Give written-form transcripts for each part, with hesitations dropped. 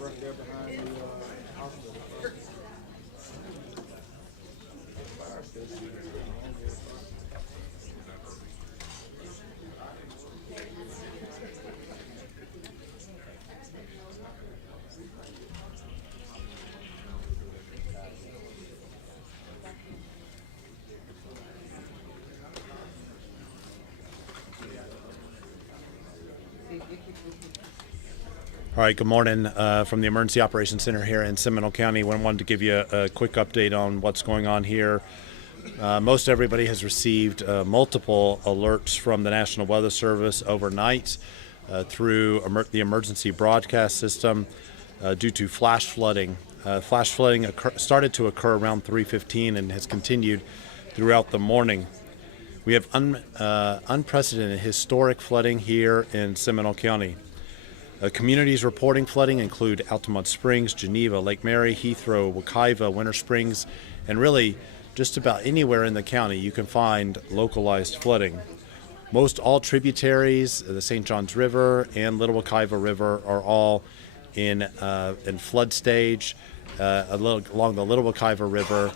Right there behind the hospital. Fire station. All right, good morning from the Emergency Operations Center here in Seminole County. I wanted to give you a quick update on what's going on here. Most everybody has received multiple alerts from the National Weather Service overnight through the emergency broadcast system due to flash flooding. Flash flooding started to occur around 3:15 and has continued throughout the morning. We have unprecedented historic flooding here in Seminole County. Communities reporting flooding include Altamont Springs, Geneva, Lake Mary, Heathrow, Wekiva, Winter Springs, and really just about anywhere in the county you can find localized flooding. Most all tributaries, the St. Johns River and Little Wekiva River, are all in flood stage. Along the Little Wekiva River,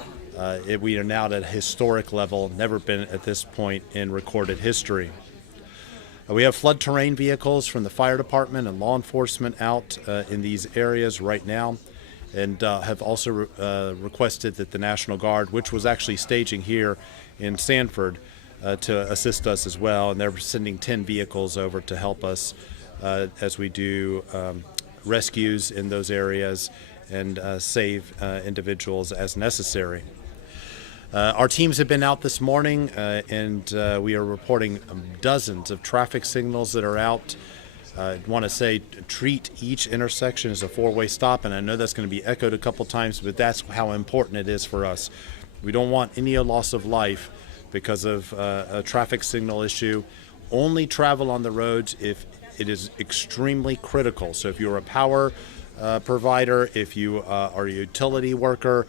we are now at a historic level, never been at this point in recorded history. We have flood terrain vehicles from the fire department and law enforcement out in these areas right now, and have also requested that the National Guard, which was actually staging here in Sanford, to assist us as well. And they're sending 10 vehicles over to help us as we do rescues in those areas and save individuals as necessary. Our teams have been out this morning and we are reporting dozens of traffic signals that are out. I want to say treat each intersection as a four-way stop, and I know that's going to be echoed a couple times, but that's how important it is for us. We don't want any loss of life because of a traffic signal issue. Only travel on the roads if it is extremely critical. So if you're a power provider, if you are a utility worker,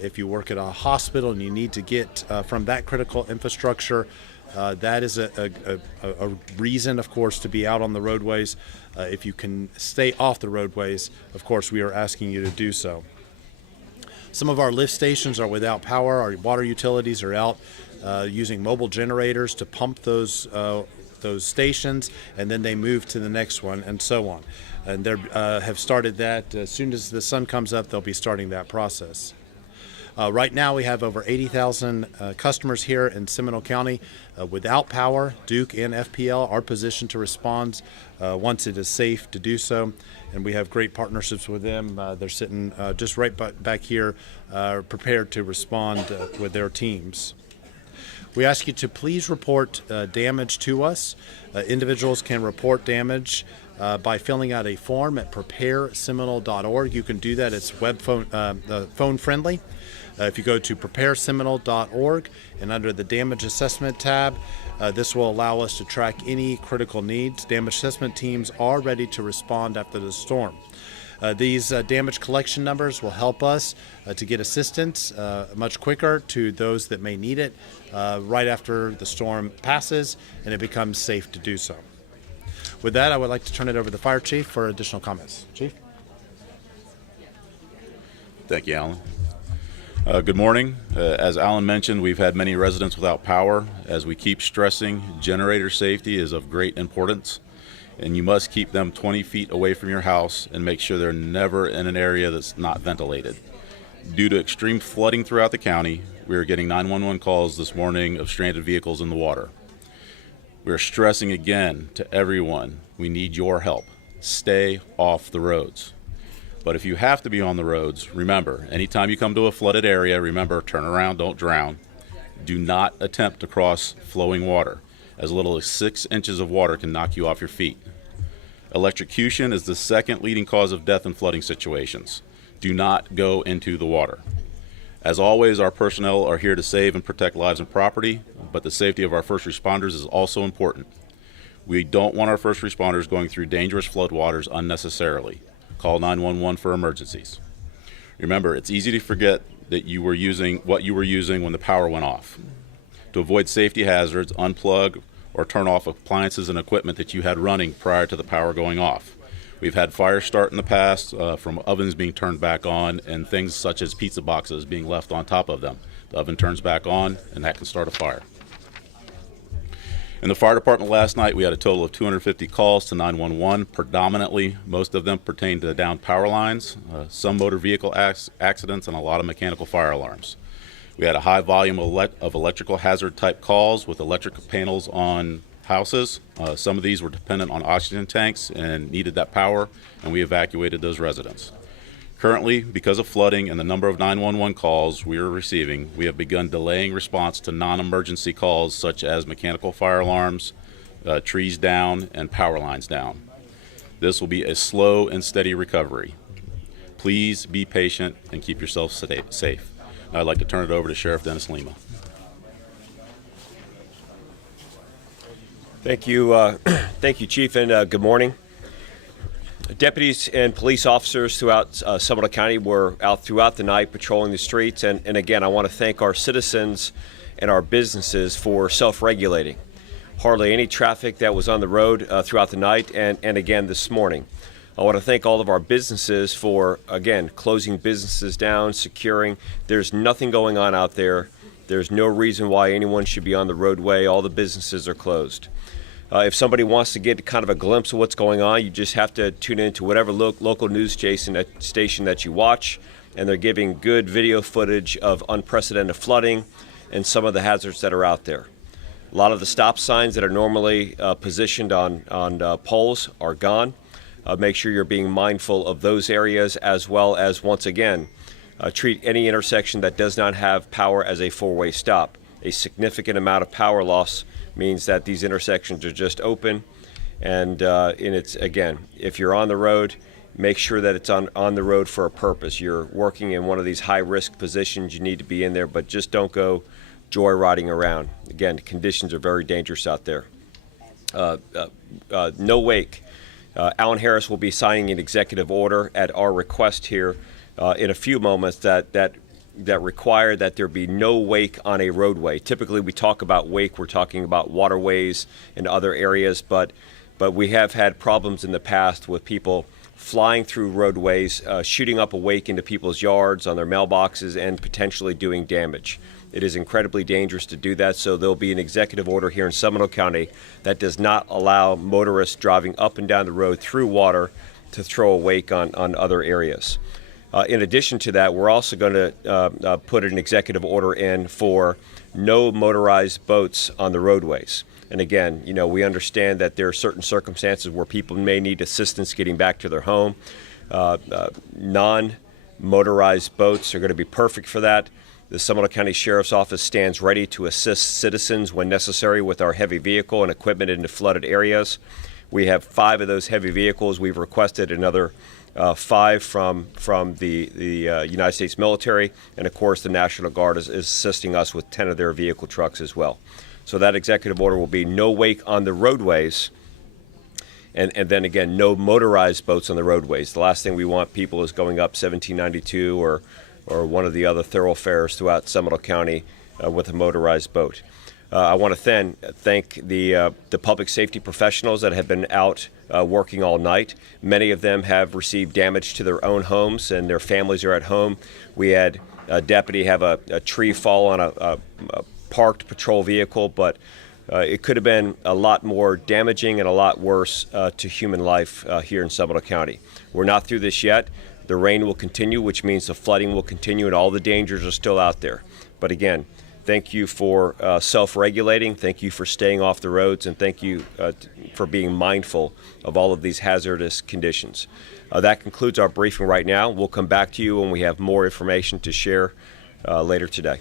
if you work at a hospital and you need to get from that critical infrastructure, that is a reason, of course, to be out on the roadways. If you can stay off the roadways, of course, we are asking you to do so. Some of our lift stations are without power. Our water utilities are out using mobile generators to pump those stations, and then they move to the next one, and so on. And they have started that. As soon as the sun comes up, they'll be starting that process. Right now we have over 80,000 customers here in Seminole County without power. Duke and FPL are positioned to respond once it is safe to do so, and we have great partnerships with them. They're sitting just right back here prepared to respond with their teams. We ask you to please report damage to us. Individuals can report damage by filling out a form at prepareseminole.org. You can do that. It's phone friendly. If you go to prepareseminole.org and under the damage assessment tab, this will allow us to track any critical needs. Damage assessment teams are ready to respond after the storm. These damage collection numbers will help us to get assistance much quicker to those that may need it right after the storm passes and it becomes safe to do so. With that, I would like to turn it over to the fire chief for additional comments. Chief? Thank you, Alan. Good morning. As Alan mentioned, we've had many residents without power. As we keep stressing, generator safety is of great importance, and you must keep them 20 feet away from your house and make sure they're never in an area that's not ventilated. Due to extreme flooding throughout the county, we are getting 911 calls this morning of stranded vehicles in the water. We are stressing again to everyone, we need your help. Stay off the roads. But if you have to be on the roads, remember, anytime you come to a flooded area, remember, turn around, don't drown. Do not attempt to cross flowing water. As little as 6 inches of water can knock you off your feet. Electrocution is the second leading cause of death in flooding situations. Do not go into the water. As always, our personnel are here to save and protect lives and property, but the safety of our first responders is also important. We don't want our first responders going through dangerous floodwaters unnecessarily. Call 911 for emergencies. Remember, it's easy to forget that you were using what you were using when the power went off. To avoid safety hazards, unplug or turn off appliances and equipment that you had running prior to the power going off. We've had fires start in the past from ovens being turned back on and things such as pizza boxes being left on top of them. The oven turns back on and that can start a fire. In the fire department last night, we had a total of 250 calls to 911. Predominantly, most of them pertain to downed power lines, some motor vehicle accidents, and a lot of mechanical fire alarms. We had a high volume of electrical hazard type calls with electric panels on houses. Some of these were dependent on oxygen tanks and needed that power, and we evacuated those residents. Currently, because of flooding and the number of 911 calls we are receiving, we have begun delaying response to non-emergency calls such as mechanical fire alarms, trees down, and power lines down. This will be a slow and steady recovery. Please be patient and keep yourself safe. I'd like to turn it over to Sheriff Dennis Lima. Thank you, Chief, and good morning. Deputies and police officers throughout Seminole County were out throughout the night patrolling the streets, and again, I want to thank our citizens and our businesses for self-regulating. Hardly any traffic that was on the road throughout the night and again this morning. I want to thank all of our businesses for, again, closing businesses down, securing. There's nothing going on out there. There's no reason why anyone should be on the roadway. All the businesses are closed. If somebody wants to get kind of a glimpse of what's going on, you just have to tune into whatever local news station that you watch, and they're giving good video footage of unprecedented flooding and some of the hazards that are out there. A lot of the stop signs that are normally positioned on poles are gone. Make sure you're being mindful of those areas, as well as, once again, treat any intersection that does not have power as a four-way stop. A significant amount of power loss means that these intersections are just open, and it's, again, if you're on the road, make sure that it's on the road for a purpose. You're working in one of these high-risk positions, you need to be in there, but just don't go joyriding around. Again, conditions are very dangerous out there. No wake. Alan Harris will be signing an executive order at our request here in a few moments that require that there be no wake on a roadway. Typically, we talk about wake, we're talking about waterways and other areas, but we have had problems in the past with people flying through roadways, shooting up a wake into people's yards, on their mailboxes, and potentially doing damage. It is incredibly dangerous to do that, so there'll be an executive order here in Seminole County that does not allow motorists driving up and down the road through water to throw a wake on other areas. In addition to that, we're also going to put an executive order in for no motorized boats on the roadways. And again, we understand that there are certain circumstances where people may need assistance getting back to their home. Non-motorized boats are going to be perfect for that. The Seminole County Sheriff's Office stands ready to assist citizens when necessary with our heavy vehicle and equipment into flooded areas. We have 5 of those heavy vehicles. We've requested another 5 from the United States military, and of course the National Guard is assisting us with 10 of their vehicle trucks as well. So that executive order will be no wake on the roadways, and then again, no motorized boats on the roadways. The last thing we want people is going up 1792 or one of the other thoroughfares throughout Seminole County with a motorized boat. I want to then thank the public safety professionals that have been out working all night. Many of them have received damage to their own homes, and their families are at home. We had a deputy have a tree fall on a parked patrol vehicle, but it could have been a lot more damaging and a lot worse to human life here in Seminole County. We're not through this yet. The rain will continue, which means the flooding will continue, and all the dangers are still out there. But again, thank you for self-regulating. Thank you for staying off the roads, and thank you for being mindful of all of these hazardous conditions. That concludes our briefing right now. We'll come back to you when we have more information to share later today.